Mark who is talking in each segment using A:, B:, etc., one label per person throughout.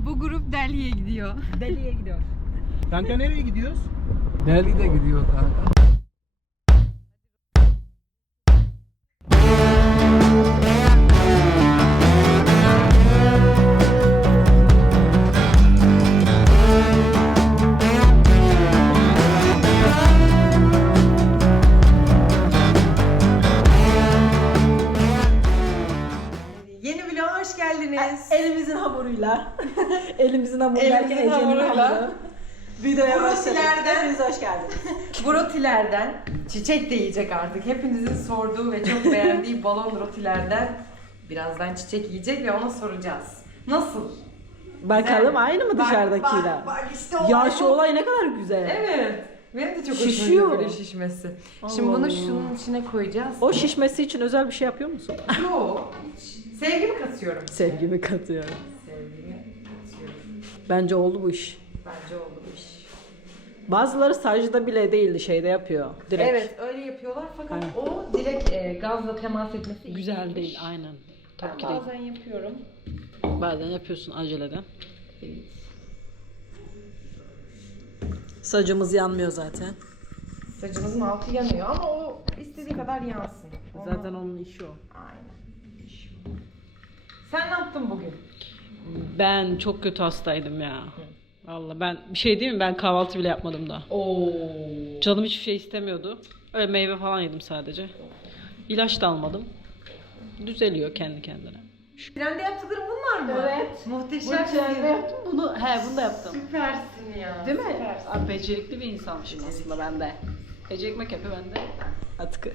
A: Bu grup Delhi'ye gidiyor.
B: Delhi'ye gidiyor.
C: Kanka nereye gidiyoruz?
D: Delhi'de gidiyor kanka.
A: Yeni vloga hoş geldiniz.
B: Elimizin hamuruyla. Elimizin hamuruyla.
A: Elimizin hamuruyla.
B: Videoya başladık.
A: Brotilerden-
B: Hepiniz hoş geldiniz.
A: Brotilerden çiçek de yiyecek artık. Hepinizin sorduğu ve çok beğendiği balon rotilerden birazdan çiçek yiyecek ve ona soracağız. Nasıl?
B: Bakalım
A: Güzel.
B: aynı mı
A: Bak,
B: dışarıdakiyle?
A: bak işte olay
B: Ya şu
A: bu.
B: olay ne kadar güzel.
A: Evet. Benim de çok hoşuma
B: Şişiyor.
A: gidiyor böyle şişmesi. Şimdi
B: Allah
A: bunu
B: Allah.
A: şunun içine koyacağız.
B: O şişmesi için özel bir şey yapıyor musun?
A: Yok. Sevgimi katıyorum.
B: Sevgimi katıyorum.
A: Sevgimi katıyorum.
B: Bence oldu bu iş.
A: Bence oldu bu iş.
B: Bazıları sajda bile değil şeyde yapıyor. Direkt.
A: Evet öyle yapıyorlar fakat
B: Aynen.
A: o direkt gazla temas etmesi
B: Güzel
A: iyiymiş.
B: değil aynen.
A: Ben
B: Tabii ki değil.
A: bazen yapıyorum.
B: Bazen yapıyorsun aceleden. Sacımız yanmıyor zaten.
A: Saçımızın altı yanıyor ama o istediği kadar yansın.
B: Zaten onun işi o.
A: Aynen. İş bu. Sen ne yaptın bugün?
B: Ben çok kötü hastaydım ya. Vallahi ben bir şey diyeyim mi? Ben kahvaltı bile yapmadım da.
A: Oo.
B: Canım hiçbir şey istemiyordu. Öyle meyve falan yedim sadece. İlaç da almadım. Düzeliyor kendi kendine.
A: Trende yaptıkların bunlar mı?
B: Evet.
A: Muhteşemsin.
B: yaptım bunu. Bunu da yaptım.
A: Süpersin ya.
B: Değil mi?
A: Süpersin.
B: Abi becerikli bir insanmışım aslında ben de. Ece ekmek yapıyor ben de. Atkı.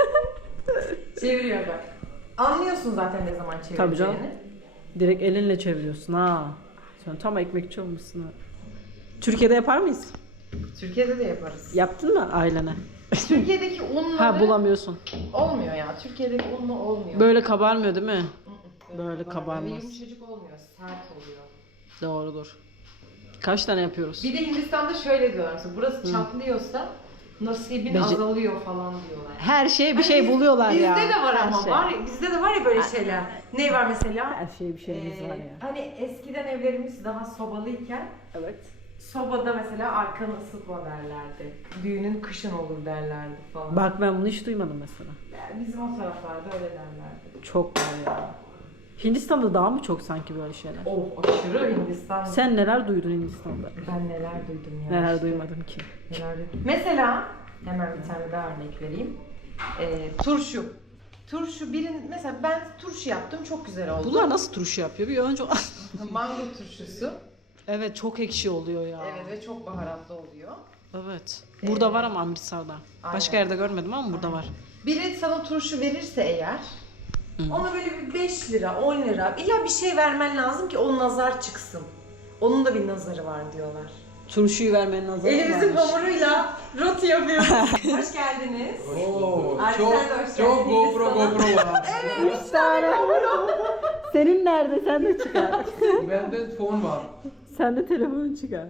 A: Çeviriyor bak. Anlıyorsun zaten ne zaman çevireceğini.
B: Tabii canım. Direkt elinle çeviriyorsun ha. Sen tam ekmekçi olmuşsun ha. Türkiye'de yapar mıyız?
A: Türkiye'de de yaparız.
B: Yaptın mı ailene?
A: Türkiye'deki unları
B: Ha bulamıyorsun.
A: olmuyor ya. Türkiye'deki unla olmuyor.
B: Böyle kabarmıyor değil mi?
A: Böyle
B: Böyle
A: kabarmıyor.
B: kabarmaz.
A: Ve yumuşacık olmuyor. Sert oluyor.
B: Doğrudur. Kaç tane yapıyoruz?
A: Bir de Hindistan'da şöyle diyorlar. Mesela burası çatlıyorsa nasibin azalıyor falan diyorlar.
B: Her şeye bir
A: Hani
B: şey buluyorlar
A: bizde
B: ya.
A: de var
B: Her
A: ama
B: şey.
A: var ya, bizde de var ya böyle şeyler. Ne var mesela?
B: Her şeye bir şeyimiz var ya.
A: Hani eskiden evlerimiz daha sobalıyken
B: Evet.
A: sobada mesela arkanı ısıtma derlerdi. Düğünün kışın olur derlerdi falan.
B: Bak ben bunu hiç duymadım mesela.
A: Yani bizim o taraflarda öyle derlerdi.
B: Çok var ya. Hindistan'da daha mı çok sanki böyle şeyler?
A: Oh aşırı Hindistan.
B: Sen neler duydun Hindistan'da?
A: Ben neler duydum ya.
B: Neler
A: işte.
B: duymadım ki.
A: Neler duydum. Mesela hemen bir tane daha örnek vereyim. Turşu. Turşu mesela ben turşu yaptım çok güzel oldu.
B: Bunlar nasıl turşu yapıyor? Bir önce
A: Mango turşusu.
B: Evet çok ekşi oluyor ya.
A: Evet ve çok baharatlı oluyor.
B: Evet. Burada var ama Amritsar'da. Başka
A: Aynen.
B: yerde görmedim ama burada var.
A: Biri sana turşu verirse eğer ona böyle bir 5 lira 10 lira illa bir şey vermen lazım ki o nazar çıksın. Onun da bir nazarı var diyorlar.
B: Turşuyu vermenin nazarı
A: Elimizin
B: varmış.
A: hamuruyla roti yapıyoruz. Hoş geldiniz.
D: Oo,
A: Abi
D: çok
A: sen de hoş
D: çok
A: geldin
D: GoPro
A: Hindistan'a.
D: var.
A: Evet 3 tane hamur.
B: Senin nerede? Sen de çıkar.
D: Bende fon var.
B: Sen de telefonu çıkar.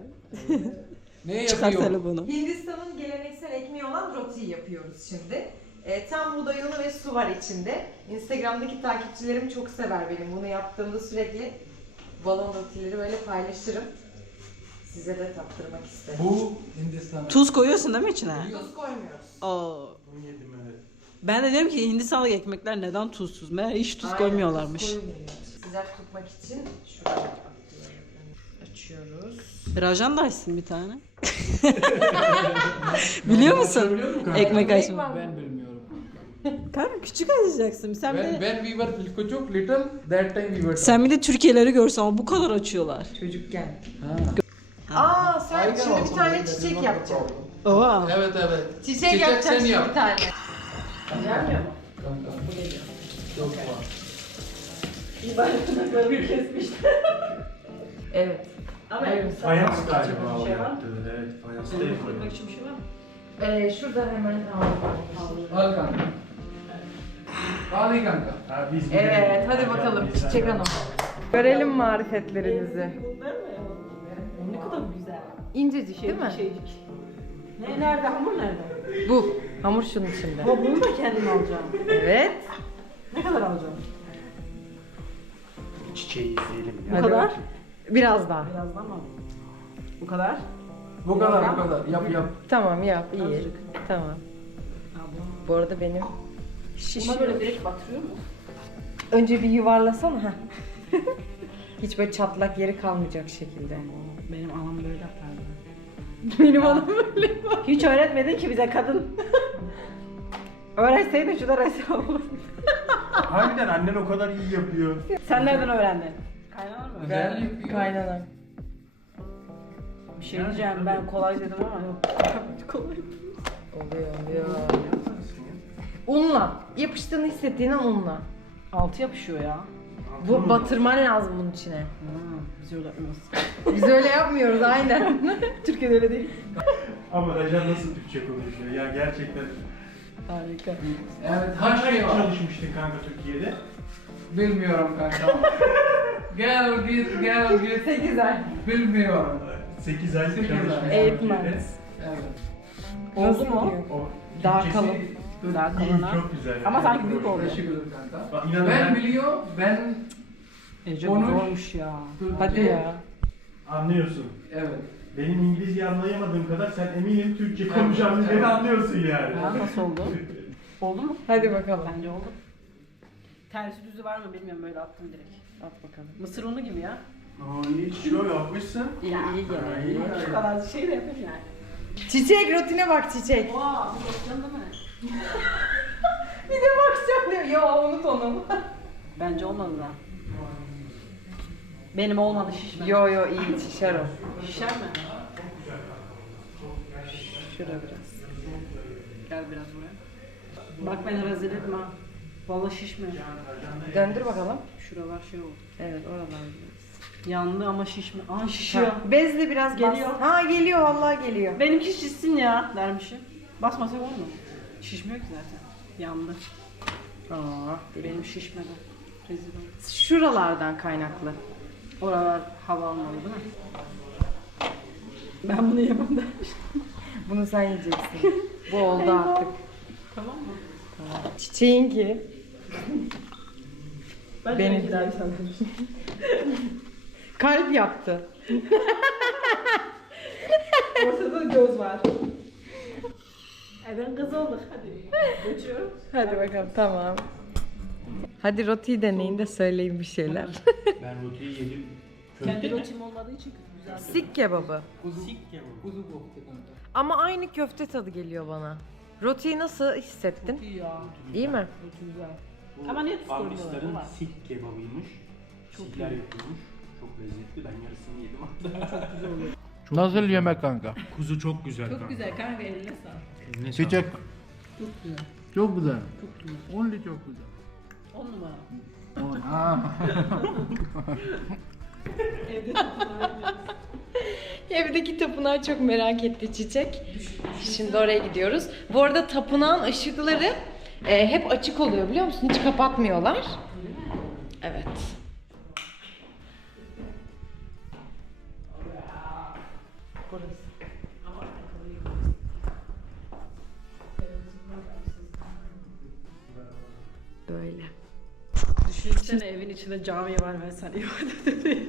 D: Ne
B: Çıkar
D: yapıyor?
B: telefonu.
A: Hindistan'ın geleneksel ekmeği olan rotiyi yapıyoruz şimdi. Tam buğday unu ve su var içinde. Instagram'daki takipçilerim çok sever benim. Bunu yaptığımda sürekli balon rotileri böyle paylaşırım. Size de tattırmak isterim.
D: Bu Hindistan.
B: Tuz koyuyorsun değil mi içine?
A: Tuz koymuyoruz.
B: Oo.
D: Bunu yedim evet.
B: Ben de diyorum ki Hindistan'daki ekmekler neden tuzsuz? Meğer hiç tuz
A: Aynen,
B: koymuyorlarmış.
A: tuz koymuyor. Sıcak tutmak için şuraya açıyoruz.
B: Rajan da açsın bir tane. Biliyor musun?
D: Biliyor musun kanka?
B: Ekmek
A: Ekmek
B: açma.
A: var.
D: Ben bilmiyorum.
B: Kanka küçük açacaksın. Sen bir de
D: When we were çok little, that time we were.
B: sen bir de Türkiye'leri görsen ama bu kadar açıyorlar.
A: Çocukken.
D: Ha.
A: Sen şimdi bir tane çiçek yapacaksın.
B: Oha.
D: Evet evet.
A: Çiçek yapacaksın
D: sen
A: şimdi
D: yap.
A: bir tane. Gelmiyor mu?
D: Kanka. Çok var.
A: Evet.
B: Ama
E: Fayans
B: Açacak
E: galiba
B: bir
E: o
B: şey var mı?
E: yaptı. Evet, fayans
B: Senin
E: değil
B: koymak
E: mi?
B: için bir şey var mı?
A: Şurada hemen
D: Al kanka. Al iyi kanka.
E: Ha, biz
A: Evet, hadi bakalım Çiçek Hanım. Görelim marifetlerinizi.
B: Ne kadar güzel.
A: İncecik değil mi?
B: Şeycik. Ne nerede? Hamur nerede?
A: Bu. Hamur şunun içinde.
B: Ama bunu da kendim alacağım.
A: Evet.
B: Ne kadar alacağım?
E: çiçeği izleyelim
B: Bu
E: ya.
B: kadar.
A: Biraz daha.
B: Biraz daha mı? Bu kadar.
D: Bu kadar, bu kadar. Yap yap.
A: Tamam yap iyi.
B: Azıcık.
A: Tamam. Bu arada benim
B: Buna
A: şişiyor.
B: böyle direkt batırıyor mu?
A: Önce bir yuvarlasana. Ha. Hiç böyle çatlak yeri kalmayacak şekilde.
B: Benim anam böyle yapardı.
A: Benim anam öyle.
B: Hiç öğretmedin ki bize kadın. Öğretseydin şurada resim olur.
C: Harbiden annen o kadar iyi yapıyor.
B: Sen nereden öğrendin? Kaynanar mı?
D: Güzel yapıyor.
A: Kaynanam.
B: Bir şey diyeceğim, ben kolay dedim ama yok. Kolay.
A: Oluyor. Unla. Yapıştığını hissettiğin an unla.
B: Altı yapışıyor ya.
A: Bu batırman lazım bunun içine.
B: Biz öyle yapmıyoruz.
A: Biz öyle yapmıyoruz aynen.
B: Türkiye'de öyle değil.
C: Ama Rajan nasıl Türkçe konuşuyor ya gerçekten.
B: Harika.
D: Evet,
C: Kaç
D: her
C: ay
D: şey var.
C: çalışmıştın kanka Türkiye'de?
D: Bilmiyorum kanka. Gel git, gel git.
A: 8 ay.
D: Bilmiyorum.
C: 8 ay
D: 8 ay.
C: çalışmıştın
A: Eğitmen.
C: Türkiye'de.
D: Evet.
B: Oldu mu?
C: O
A: Daha
C: Türkçesi
A: kalın.
B: Daha
C: iyi,
B: kalın ha.
C: çok güzel.
B: Ama sanki büyük oldu.
D: Teşekkür ederim kanka.
C: Bak, inanın
D: Ben
C: ben
D: biliyor, ben
B: Ece
D: Konuş.
B: zormuş ya.
A: Hadi ya.
C: anlıyorsun.
D: evet.
C: Benim İngilizce anlayamadığım kadar sen eminim Türkçe
D: Evet,
C: konuşan beni
D: evet.
C: anlıyorsun yani.
B: Ha, nasıl oldu? Oldu mu?
A: Hadi bakalım.
B: Bence oldu. Tersi düzü var mı bilmiyorum, böyle attım direkt.
A: At bakalım.
B: Mısır unu gibi ya.
C: Aa, hiç şöyle yapmışsın.
A: İyi gene.
C: iyi.
B: Şu kadar şey de yapayım yani.
A: Çiçek rutine bak çiçek.
B: Oha, bu doktorun değil mi?
A: Bir de bakacağım diyor. Yo unut onu.
B: Bence olmadı da. Benim olmadı, şişmedi.
A: Yo iyi şişer o.
B: Şişer mi?
A: Şurada biraz.
B: Gel biraz buraya. Bak beni rezil etme ha. Vallahi şişmiyor.
A: Döndür bakalım.
B: Şuralar şey oldu.
A: Evet oralar biraz.
B: Yandı ama şişmiyor. Aa şişiyor.
A: Ha, bezle biraz
B: Geliyor.
A: bas. Ha geliyor vallahi geliyor.
B: Benimki şişsin ya dermişim. Basmasak olur mu? Şişmiyor ki zaten. Yandı.
A: Aa,
B: Benim şişmedi. Rezil oldum.
A: şuralardan kaynaklı.
B: Oralar hava almalı değil mi? Ben bunu yemem dermişim.
A: Bunu sen yiyeceksin. Bu oldu artık.
B: Tamam mı?
A: Çiçeğinki.
B: Ben
A: Benim
B: benimki daha iyi sanırım.
A: Kalp yaptı.
B: Ortada göz var. Ben kız olduk hadi. Geçiyorum.
A: Hadi bakalım tamam. Hadi rotiyi deneyin de söyleyin bir şeyler.
C: Ben rotiyi yedim.
B: Kendi rotim olmadığı için güzel.
A: Sik kebabı.
D: Kuzu köfte kanka.
A: Ama aynı köfte tadı geliyor bana. Rotiyi nasıl hissettin?
B: İyi ya.
A: İyi mi?
B: Rotim güzel. Ama niye tutuyorlar?
C: Armista'nın
B: Var.
C: sik kebabıymış. Sikler yapıyormuş. Çok lezzetli. Ben yarısını yedim hatta.
E: Nasıl yemek kanka?
C: Kuzu çok güzel kanka.
B: Çok güzel kanka, eline sağlık.
C: Eline
E: Çiçek.
B: Çok güzel.
E: Çok güzel.
B: Çok güzel.
E: Only çok güzel.
B: 10 numara.
E: Ha.
B: Evde tutuyorlar.
A: Evdeki tapınağı çok merak etti Çiçek. Şimdi oraya gidiyoruz. Bu arada tapınağın ışıkları hep açık oluyor biliyor musun? Hiç kapatmıyorlar. Evet. Burası. Böyle.
B: Düşünsene evin içinde cami var, ben sana ibadet ediyorum.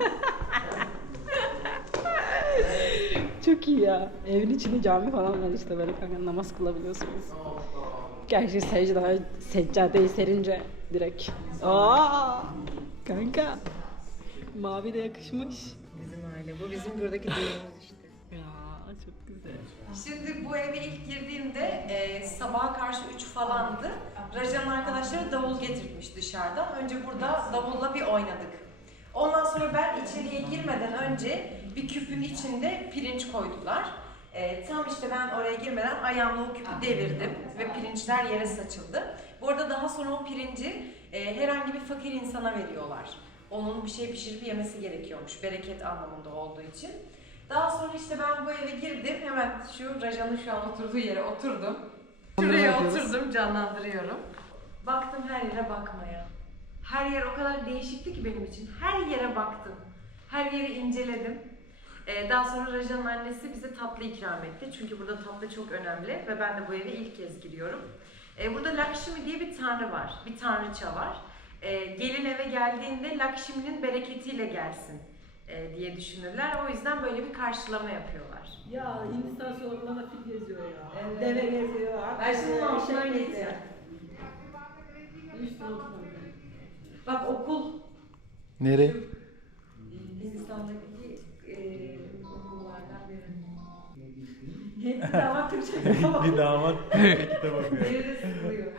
B: Çok iyi ya. Evin içinde cami falan var işte, böyle kanka namaz kılabiliyorsunuz. Gerçi seccadeyi serince direkt. Aa, kanka. Mavi de yakışmış.
A: Bizim aile. Bu bizim buradaki düğünümüz işte.
B: Ya çok güzel.
A: Şimdi bu eve ilk girdiğimde sabaha karşı 3 falandı. Rajan'ın arkadaşları davul getirmiş dışarıdan. Önce burada davulla bir oynadık. Ondan sonra ben içeriye girmeden önce bir küpün içinde pirinç koydular. Tam işte ben oraya girmeden ayağımla o küpü devirdim ve pirinçler yere saçıldı. Bu arada daha sonra o pirinci herhangi bir fakir insana veriyorlar. Onun bir şey pişirip yemesi gerekiyormuş, bereket anlamında olduğu için. Daha sonra işte ben bu eve girdim, hemen şu Rajan'ın şu an oturduğu yere oturdum. Şuraya oturdum, canlandırıyorum. Baktım her yere bakmaya. Her yer o kadar değişikti ki benim için. Her yere baktım. Her yeri inceledim. Daha sonra Rajan'ın annesi bize tatlı ikram etti. Çünkü burada tatlı çok önemli ve ben de bu eve ilk kez giriyorum. Burada Lakshmi diye bir tanrı var, bir tanrıça var. Gelin eve geldiğinde Lakshmi'nin bereketiyle gelsin diye düşünürler. O yüzden böyle bir karşılama yapıyorlar.
B: Ya Hindistan sokaklarında fil geziyor ya.
A: Evet.
B: Deve geziyor.
A: Ben şimdi onun altından
B: eşek
A: geçeceğim.
B: Üstüne oturmadım.
A: Bak okul
E: Nereye?
A: Hindistan'daki okullardan biri.
B: Hintli damat Türkçe
C: Bir damat kitap okuyor.
A: Biri de sıkılıyor.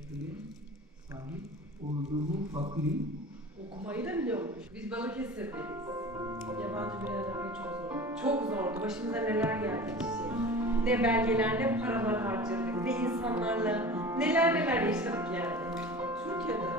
B: Okumayı da biliyormuş.
A: Biz Balıkesir'deyiz.
B: Yabancı bir yere yapmayı çok zor.
A: Çok zordu. Başımıza neler geldi çiçeği. Ne belgeler, ne paralar harcadık, ne insanlarla neler yaşadık yani.
B: Türkiye'de.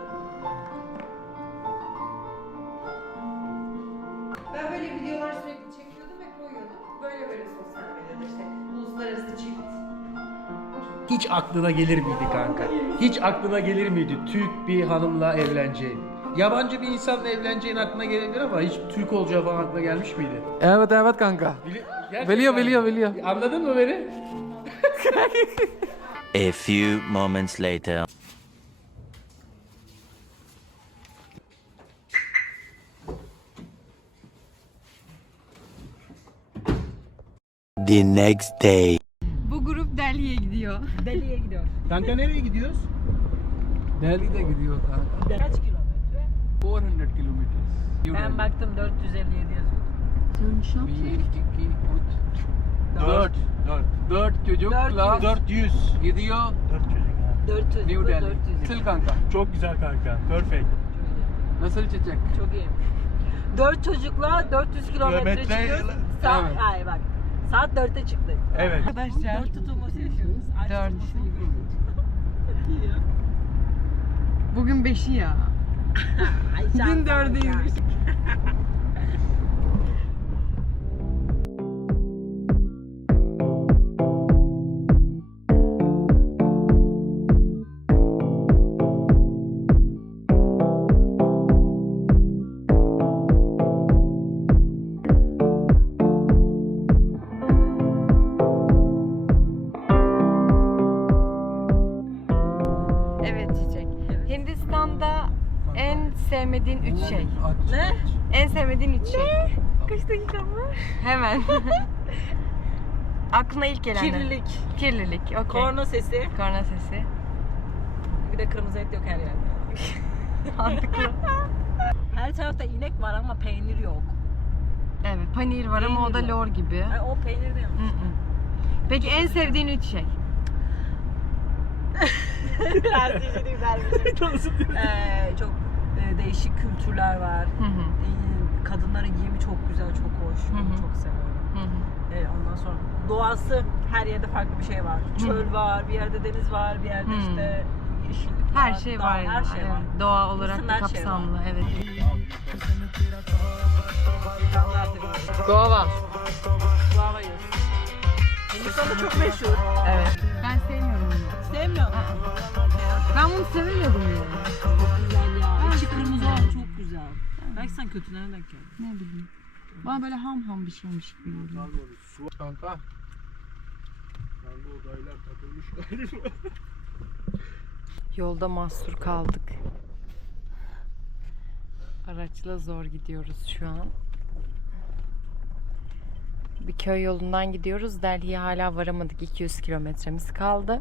A: Ben böyle videolar sürekli çekiyordum ve koyuyordum. Böyle sosyal medyada işte uluslararası çift.
C: Hiç aklına gelir miydi kanka? Hiç aklına gelir miydi Türk bir hanımla evleneceğin? Yabancı bir insanla evleneceğin aklına gelebilir ama hiç Türk olacağı falan aklına gelmiş miydi?
E: Evet evet kanka.
C: Gerçekten
E: Biliyor.
C: Anladın mı beni?
F: A few moments later. The next day.
A: Bu grup Delhi'ye gidiyor.
B: Delhi'ye gidiyor.
C: Kanka nereye gidiyoruz?
E: Delhi'de gidiyor kanka.
B: Kaç kilometre?
E: 400 kilometres.
B: Ben baktım 457 yazıyordu.
E: Bir, iki, üç. Dört çocukla
C: 400.
E: gidiyor
C: 4 çocuk ha.
B: 400.
E: New Delhi.
B: 400.
E: Nasıl kanka?
C: Çok güzel kanka. Perfect.
E: Nasıl çiçek?
B: Çok iyi. 4 çocukla 400 kilometre
C: Kilometre-
B: çıkıyoruz. Saat,
E: Evet.
B: hayır bak. Saat 4'te çıktık.
C: Evet.
A: Arkadaşlar
B: 4 tutulması yaşıyoruz. Ay,
A: 4.
B: tutulması gibi.
A: bugün 5'i ya.
B: Ay,
A: Dün
B: şansa bak
A: 4'üymüş. Evet Çiçek. Hindistan'da en sevmediğin 3 şey.
B: Ne?
A: En sevmediğin 3 şey. Kaç dakika mı? Hemen. Aklına ilk gelen.
B: Kirlilik.
A: Kirlilik. Okey.
B: Korna sesi.
A: Korna sesi.
B: Bir de kırmızı et yok her yerde.
A: Mantıklı.
B: Her tarafta inek var ama peynir yok.
A: Evet. Panir var ama o da
B: Peynir yok.
A: lor gibi.
B: Ay, o peynir de yanlış.
A: Peki en sevdiğin 3 şey?
B: Biraz düşüneyim çok değişik kültürler var.
A: Hı hı.
B: Kadınların giyimi çok güzel, çok hoş.
A: Hı hı.
B: Çok seviyorum.
A: Hı hı.
B: Ondan sonra doğası, her yerde farklı bir şey var. Çöl var, bir yerde deniz var, bir yerde
A: Hı.
B: işte yeşillik
A: Her
B: var.
A: şey
B: dağ,
A: var
B: her
A: ya.
B: şey
A: Evet.
B: var.
A: Doğa olarak
B: Aslında
A: da
B: her şey var.
A: kapsamlı. Evet.
B: Standart tabii.
A: Guava.
B: Guava yiyoruz. Hindistan'da çok meşhur.
A: Evet. Ben sevmiyorum bunu.
B: Sevmiyor musun?
A: Ben bunu sevmiyordum ya.
B: Çok güzel ya. İçi kırmızı olan çok güzel. Belki sen kötülerine denk geldin.
A: Ne bileyim. Bana böyle ham bir şeymiş gibi geliyor.
E: Kanka.
C: Kanka odaylar takılmış galiba.
A: Yolda mahsur kaldık. Araçla zor gidiyoruz şu an. Bir köy yolundan gidiyoruz. Delhi'ye hala varamadık. 200 kilometremiz kaldı.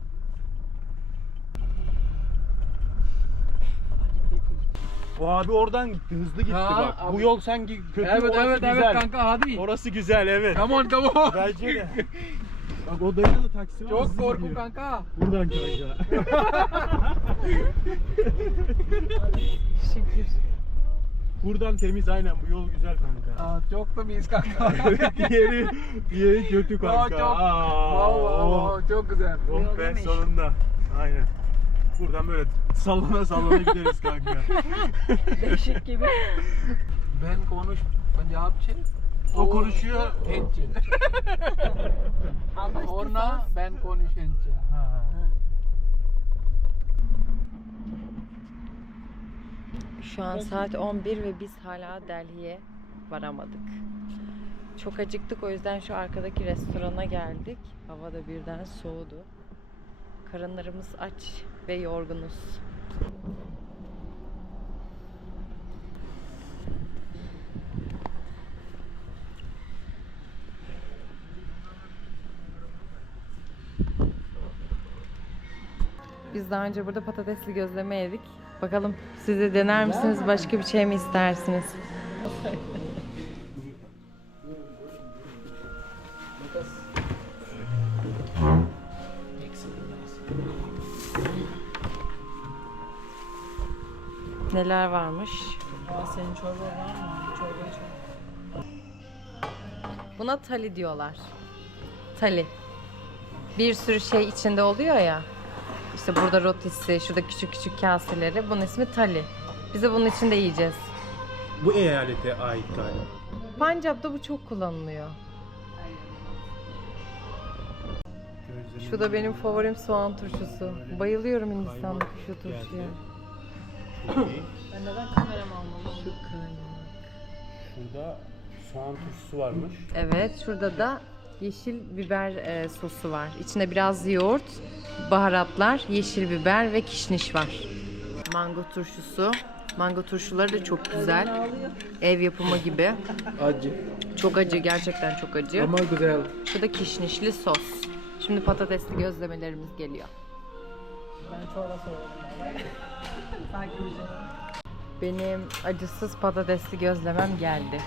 C: O abi oradan gitti, hızlı gitti
E: Ha,
C: bak.
E: abi.
C: Bu yol sanki kötü,
E: Evet
C: orası
E: evet
C: güzel.
E: evet kanka hadi.
C: Orası güzel, evet.
E: Come on.
C: Bence de. Bak o dayıda da taksi var.
E: Çok
C: hızlı
E: korku
C: gidiyor.
E: kanka.
C: Buradan kanka.
A: Şükür.
C: Buradan temiz, aynen, bu yol güzel kanka.
E: Aa, çok da miyiz kanka.
C: diğeri kötü kanka.
E: Aa, çok. Wow, çok güzel.
C: Oh be, sonunda. Aynen. Buradan böyle sallana gideriz kanka.
B: Değişik gibi.
E: Ben konuş Punjabçı.
C: O konuşuyor.
E: Hintçe. Orna ben konuş Hintçe.
C: Ha.
A: Şu an saat 11 ve biz hala Delhi'ye varamadık. Çok acıktık, o yüzden şu arkadaki restorana geldik. Hava da birden soğudu. Karınlarımız aç ve yorgunuz. Biz daha önce burada patatesli gözleme yedik. Bakalım siz de dener misiniz? Başka bir şey mi istersiniz? Neler varmış?
B: Aa, senin çorba var mı? Çorba çok.
A: Buna tali diyorlar. Tali. Bir sürü şey içinde oluyor ya. İşte burada rotisi, şurada küçük küçük kaseleri. Bunun ismi tali. Biz de bunun içinde yiyeceğiz.
C: Bu eyalete ait galiba.
A: Pancap'ta bu çok kullanılıyor. Şu da benim favorim soğan turşusu. Bayılıyorum Hindistan'daki şu turşuya.
B: Ben neden kameramı almalıyım?
C: Şurada soğan turşusu varmış.
A: Evet, şurada da yeşil biber sosu var. İçinde biraz yoğurt, baharatlar, yeşil biber ve kişniş var. Mango turşusu. Mango turşuları da çok güzel. Ev yapımı gibi.
C: Acı.
A: Çok acı, gerçekten çok acı.
C: Ama güzel.
A: Şu da kişnişli sos. Şimdi patatesli gözlemelerimiz geliyor.
B: Ben çorba soruyorum. Sanki bir şey.
A: Benim acısız patatesli gözlemem geldi.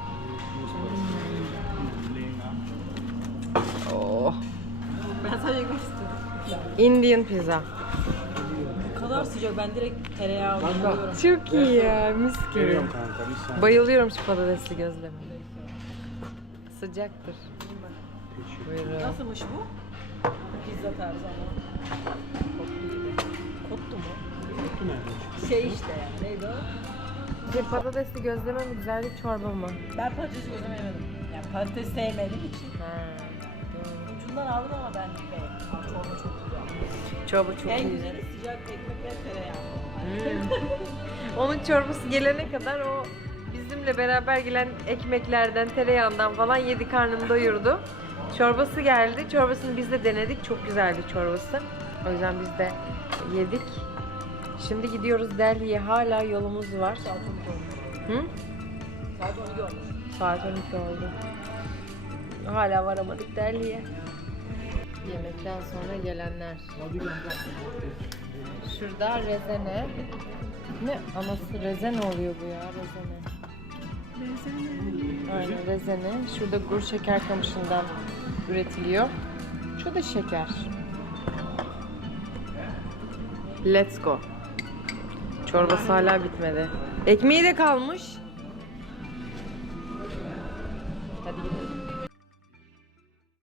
A: Oh.
B: Ben sadece yemek istiyorum.
A: Indian pizza.
B: Bu kadar sıcak. Ben direkt tereyağı alıyorum.
A: Çok iyi ya, mis gibi.
C: Kanka bir saniye.
A: Bayılıyorum şu patatesli gözleme. Sıcaktır. Buyurun.
B: Nasılmış bu? Pizza tarzı ama. Kottu mu? Şey işte yani. Neydi o?
A: Şey, patatesli gözleme mi, güzellik çorba mı?
B: Ben patates gözleme yemedim. Yani patates sevmediğim için.
A: Ha.
B: Ucundan aldım ama ben de. Çorba çok güzel.
A: Çorba çok
B: En
A: iyi.
B: güzeli sıcak ekmek ve tereyağı.
A: Onun çorbası gelene kadar o bizimle beraber gelen ekmeklerden, tereyağından falan yedi, karnını doyurdu. Çorbası geldi. Çorbasını biz de denedik. Çok güzeldi çorbası. O yüzden biz de yedik. Şimdi gidiyoruz Delhi'ye. Hala yolumuz var.
B: Saat 12 olmuş.
A: Hı?
B: Saat 12 olmuş.
A: Saat 12 oldu. Hala varamadık Delhi'ye. Yemekten sonra gelenler. Şurada rezene. Ne anası, rezene oluyor bu ya, rezene. Aynen, rezene. Şurada gur şeker kamışından üretiliyor. Şu da şeker. Let's go. Çorbası hala bitmedi. Ekmeği de kalmış.